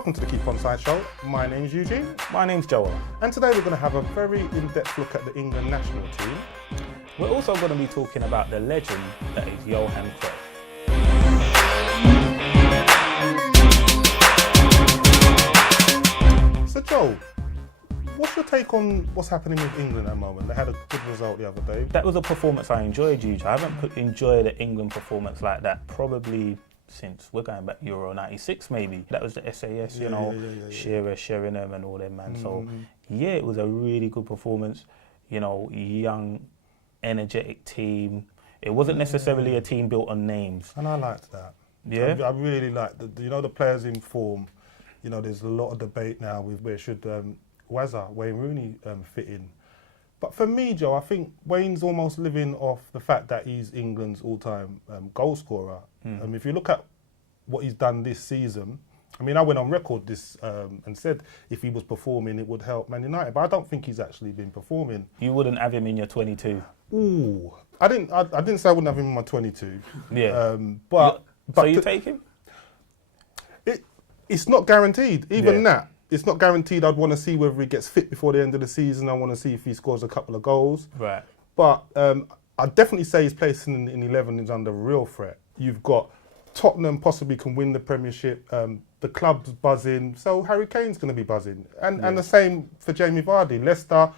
Welcome to the Keep Onside show. My name's Eugene. My name's Joel. And today we're going to have a very in-depth look at the England national team. We're also going to be talking about the legend that is Johan Cruyff. So Joel, what's your take on what's happening with England at the moment? They had a good result the other day. That was a performance I enjoyed, Eugene. I haven't enjoyed an England performance like that probably since we're going back Euro 96 maybe. That was the SAS, Shearer, Sheringham and all them, man. So yeah, it was a really good performance. You know, young, energetic team. It wasn't necessarily a team built on names. And I liked that. Yeah? I really liked the players in form. You know, there's a lot of debate now with where should Wayne Rooney fit in. But for me, Joe, I think Wayne's almost living off the fact that he's England's all-time goal scorer. If you look at what he's done this season, I mean, I went on record this and said if he was performing, it would help Man United. But I don't think he's actually been performing. You wouldn't have him in your 22? Ooh, I didn't say I wouldn't have him in my 22. Yeah. But so you take him? It's not guaranteed. Even that. It's not guaranteed. I'd want to see whether he gets fit before the end of the season. I want to see if he scores a couple of goals. Right. But I'd definitely say his place in 11 is under real threat. You've got Tottenham possibly can win the Premiership. The club's buzzing. So Harry Kane's going to be buzzing. And the same for Jamie Vardy. Leicester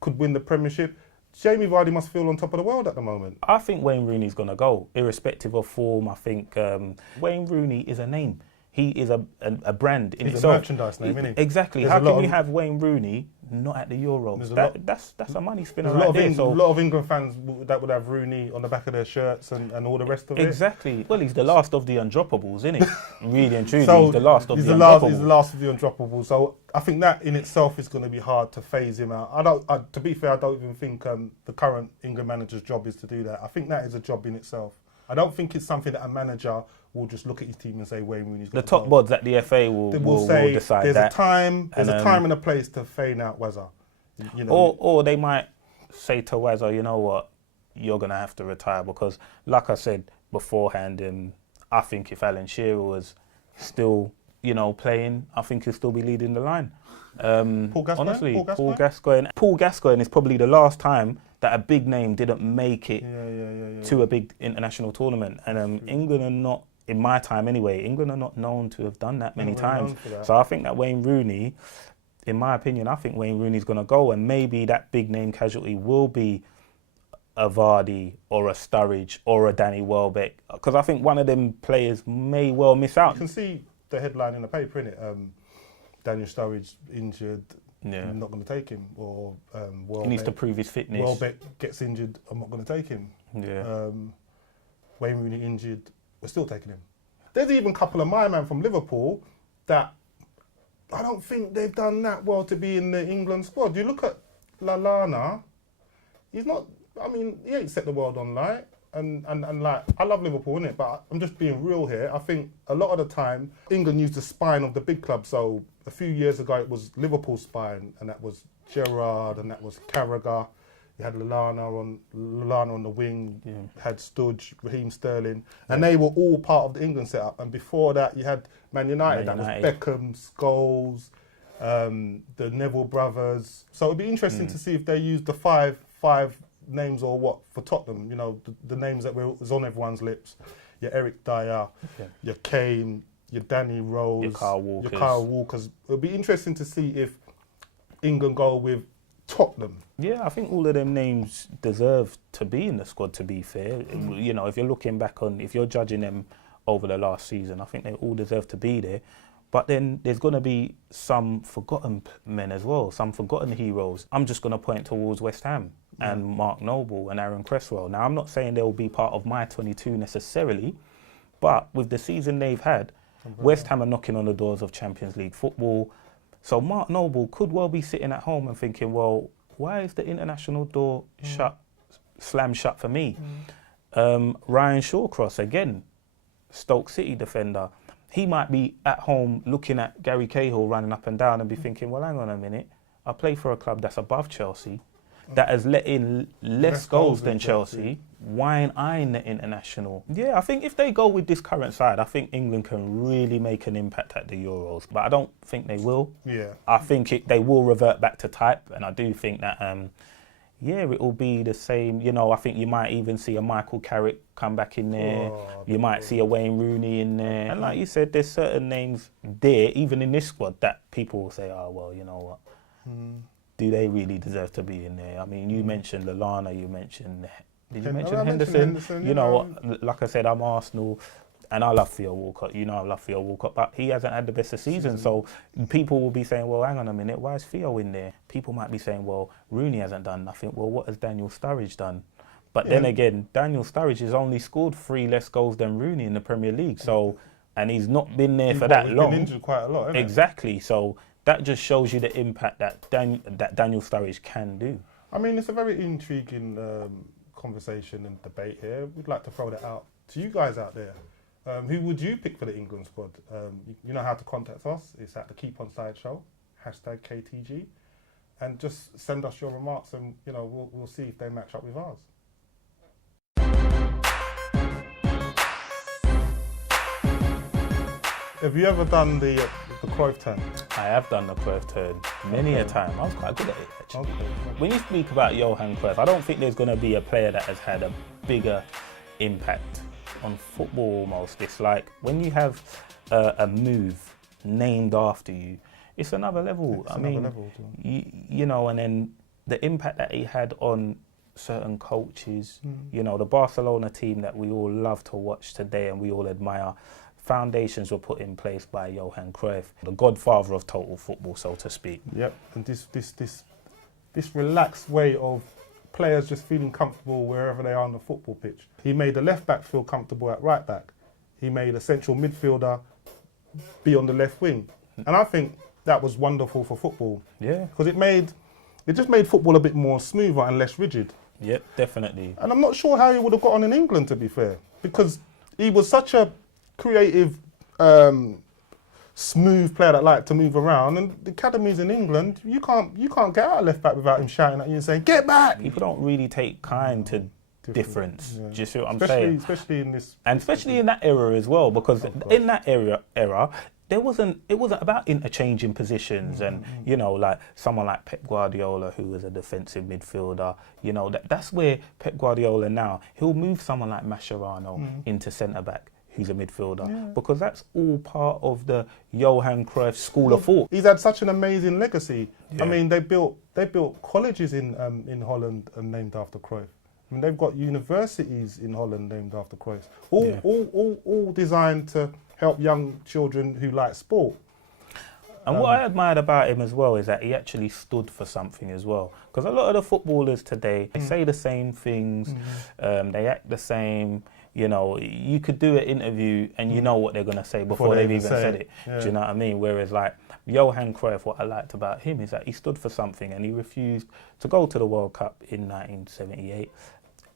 could win the Premiership. Jamie Vardy must feel on top of the world at the moment. I think Wayne Rooney's going to go, irrespective of form. I think Wayne Rooney is a name. He is a brand in itself. He's a merchandise name, isn't he? Exactly. How can you have Wayne Rooney not at the Euros? That's a money spinner right there. A lot of England fans that would have Rooney on the back of their shirts and all the rest of it. Exactly. Well, he's the last of the undroppables, isn't he? Really and truly, he's the last of the undroppables. He's the last of the undroppables. So I think that in itself is going to be hard to phase him out. To be fair, I don't even think the current England manager's job is to do that. I think that is a job in itself. I don't think it's something that a manager will just look at his team and say Wayne Rooney's got the top bods at the FA will decide there's that. There's a time and a place to feign out Wazza. You know. Or they might say to Wazza, you know what, you're going to have to retire because, like I said beforehand, I think if Alan Shearer was still, playing, I think he'll still be leading the line. Paul Gascoigne? Honestly, Paul Gascoigne is probably the last time that a big name didn't make it to a big international tournament. And England are not, in my time anyway, England are not known to have done that many times. So I think that Wayne Rooney, in my opinion, I think Wayne Rooney's going to go, and maybe that big name casualty will be a Vardy or a Sturridge or a Danny Welbeck, because I think one of them players may well miss out. You can see the headline in the paper, innit? Daniel Sturridge injured. Yeah. I'm not going to take him. Or Welbeck, he needs to prove his fitness. Welbeck gets injured. I'm not going to take him. Yeah. Wayne Rooney injured. We're still taking him. There's even a couple of my man from Liverpool that I don't think they've done that well to be in the England squad. You look at Lallana. He's not. I mean, he ain't set the world on light. And like, I love Liverpool, innit? But I'm just being real here. I think a lot of the time, England used the spine of the big clubs. So a few years ago, it was Liverpool's spine, and that was Gerrard, and that was Carragher. You had Lallana on the wing, had Studge, Raheem Sterling, and they were all part of the England setup. And before that, you had Man United. That was Beckham, Scholes, the Neville brothers. So it'd be interesting to see if they use the five names or what for Tottenham, the names that was on everyone's lips. Your Eric Dyer, your Kane, your Danny Rose, your Kyle Walkers. It'll be interesting to see if England go with Tottenham. Yeah, I think all of them names deserve to be in the squad, to be fair. If you're looking back if you're judging them over the last season, I think they all deserve to be there. But then there's going to be some forgotten men as well, some forgotten heroes. I'm just going to point towards West Ham and Mark Noble and Aaron Cresswell. Now, I'm not saying they'll be part of my 22 necessarily, but with the season they've had, West Ham are knocking on the doors of Champions League football. So Mark Noble could well be sitting at home and thinking, well, why is the international door slammed shut for me? Ryan Shawcross, again, Stoke City defender. He might be at home looking at Gary Cahill running up and down and be thinking, well, hang on a minute. I play for a club that's above Chelsea. that has let in less goals than Chelsea. Why ain't I in the international? Yeah, I think if they go with this current side, I think England can really make an impact at the Euros. But I don't think they will. Yeah. I think they will revert back to type, and I do think that, it will be the same. You know, I think you might even see a Michael Carrick come back in there. You might see a Wayne Rooney in there. And like you said, there's certain names there, even in this squad, that people will say, oh, well, you know what? Do they really deserve to be in there? I mean, you mentioned Lallana, you mentioned... Did you mention Henderson? You know, like I said, I'm Arsenal, and I love Theo Walcott. You know, I love Theo Walcott, but he hasn't had the best of season. So people will be saying, well, hang on a minute, why is Theo in there? People might be saying, well, Rooney hasn't done nothing. Well, what has Daniel Sturridge done? But then again, Daniel Sturridge has only scored 3 less goals than Rooney in the Premier League. So, and he's not been there for that long. He's been injured quite a lot, hasn't he? Exactly. So that just shows you the impact that Daniel Sturridge can do. I mean, it's a very intriguing conversation and debate here. We'd like to throw that out to you guys out there. Who would you pick for the England squad? You know how to contact us. It's at the Keep Onside Show, #KTG, and just send us your remarks, and you know we'll see if they match up with ours. Have you ever done the Cruyff turn? I have done the Cruyff turn many a time. I was quite good at it, actually. Okay. When you speak about Johan Cruyff, I don't think there's going to be a player that has had a bigger impact on football almost. It's like when you have a move named after you, it's another level. You know, and then the impact that he had on certain coaches, you know, the Barcelona team that we all love to watch today and we all admire, foundations were put in place by Johan Cruyff, the godfather of total football, so to speak. Yep, and this relaxed way of players just feeling comfortable wherever they are on the football pitch. He made the left back feel comfortable at right back. He made a central midfielder be on the left wing. And I think that was wonderful for football. Yeah. Because it just made football a bit more smoother and less rigid. Yep, definitely. And I'm not sure how he would have got on in England, to be fair, because he was such a creative, smooth player that liked to move around, and the academies in England, you can't get out of left back without him shouting at you and saying, "Get back!" People don't really take kind to difference. Yeah. Do you see what I'm saying? Especially in this, and especially in that era as well, because in that era, it wasn't about interchanging positions, and you know, like someone like Pep Guardiola, who was a defensive midfielder. You know, that's where Pep Guardiola now, he'll move someone like Mascherano into centre back, who's a midfielder, because that's all part of the Johan Cruyff school of thought. He's had such an amazing legacy. Yeah. I mean, they built colleges in Holland named after Cruyff. I mean, they've got universities in Holland named after Cruyff. All designed to help young children who like sport. And what I admired about him as well is that he actually stood for something as well. Because a lot of the footballers today, they say the same things, they act the same. You know, you could do an interview and you know what they're going to say before they've even said it. Yeah. Do you know what I mean? Whereas like Johan Cruyff, what I liked about him is that he stood for something, and he refused to go to the World Cup in 1978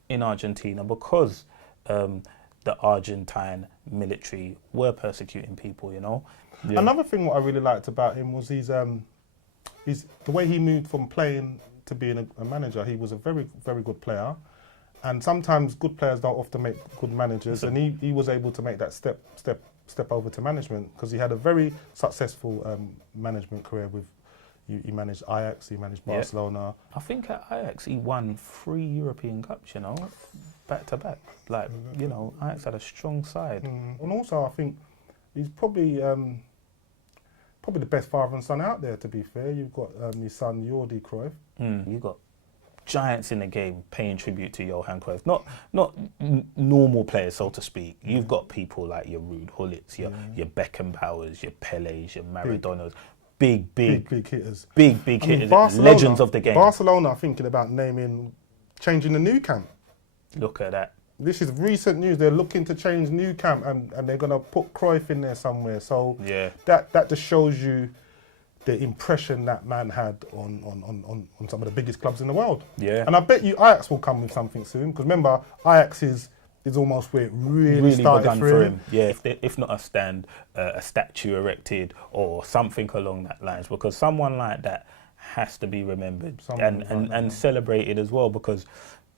in Argentina because the Argentine military were persecuting people, you know. Yeah. Another thing what I really liked about him was his the way he moved from playing to being a manager. He was a very, very good player. And sometimes good players don't often make good managers, and he was able to make that step over to management, because he had a very successful management career with. He managed Ajax, he managed Barcelona. I think at Ajax he won 3 European Cups, you know, back to back. Like, you know, Ajax had a strong side. And also I think he's probably the best father and son out there, to be fair. You've got his son Jordi Cruyff. You've got giants in the game paying tribute to Johan Cruyff. Not normal players, so to speak. You've got people like your Ruud Gullits, your Beckenbauers, your Pelés, your Maradonas. Big hitters. Big hitters. Legends of the game. Barcelona are thinking about changing the Nou Camp. Look at that. This is recent news. They're looking to change Nou Camp, and they're going to put Cruyff in there somewhere. So that just shows you the impression that man had on some of the biggest clubs in the world. Yeah. And I bet you Ajax will come with something soon, because remember, Ajax is almost where it really started for him. Yeah, if not a statue erected or something along that lines, because someone like that has to be remembered Someone and celebrated as well, because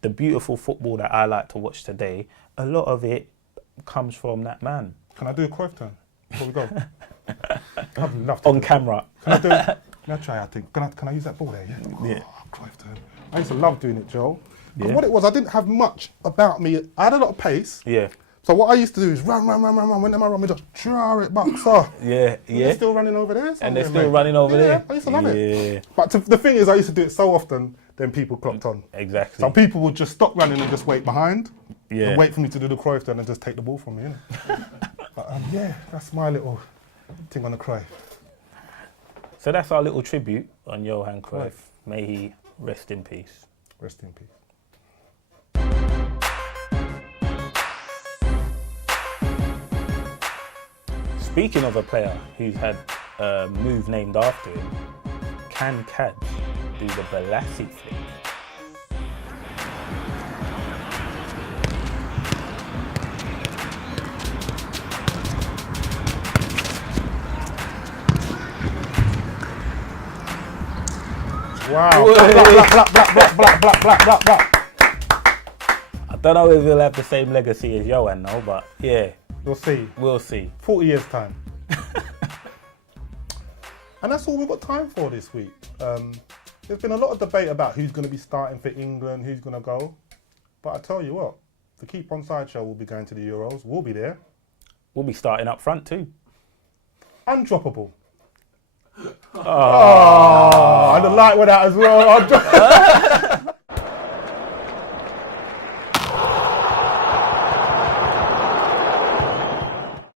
the beautiful football that I like to watch today, a lot of it comes from that man. Can I do a Cruyff turn before we go? I'd love to. On camera. Can I do it? Can I try, I think. Can I use that ball there? Yeah. Yeah. Oh, Cruyff turn. I used to love doing it, Joel. Yeah. What it was, I didn't have much about me. I had a lot of pace. Yeah. So what I used to do is run. When them run, me just draw it back. So Yeah. they're still running over there. And they're somewhere, still mate. running over there. I used to love Yeah. it. But the thing is, I used to do it so often, then people clocked on. Exactly. So people would just stop running and just wait behind. Yeah. And wait for me to do the Cruyff turn and just take the ball from me. Innit? But yeah, that's my little thing on the Cruyff. So that's our little tribute on Johan Cruyff. May he rest in peace. Rest in peace. Speaking of a player who's had a move named after him, can KADS do the Bolasieflick? Wow. Black. I don't know if he'll have the same legacy as Johan though, but yeah, We'll see. we'll see. 40 years' time. And that's all we've got time for this week. There's been a lot of debate about who's going to be starting for England, who's going to go. But I tell you what, the Keep Onside show will be going to the Euros. We'll be there. We'll be starting up front too. Undroppable. Oh, I like with that as well.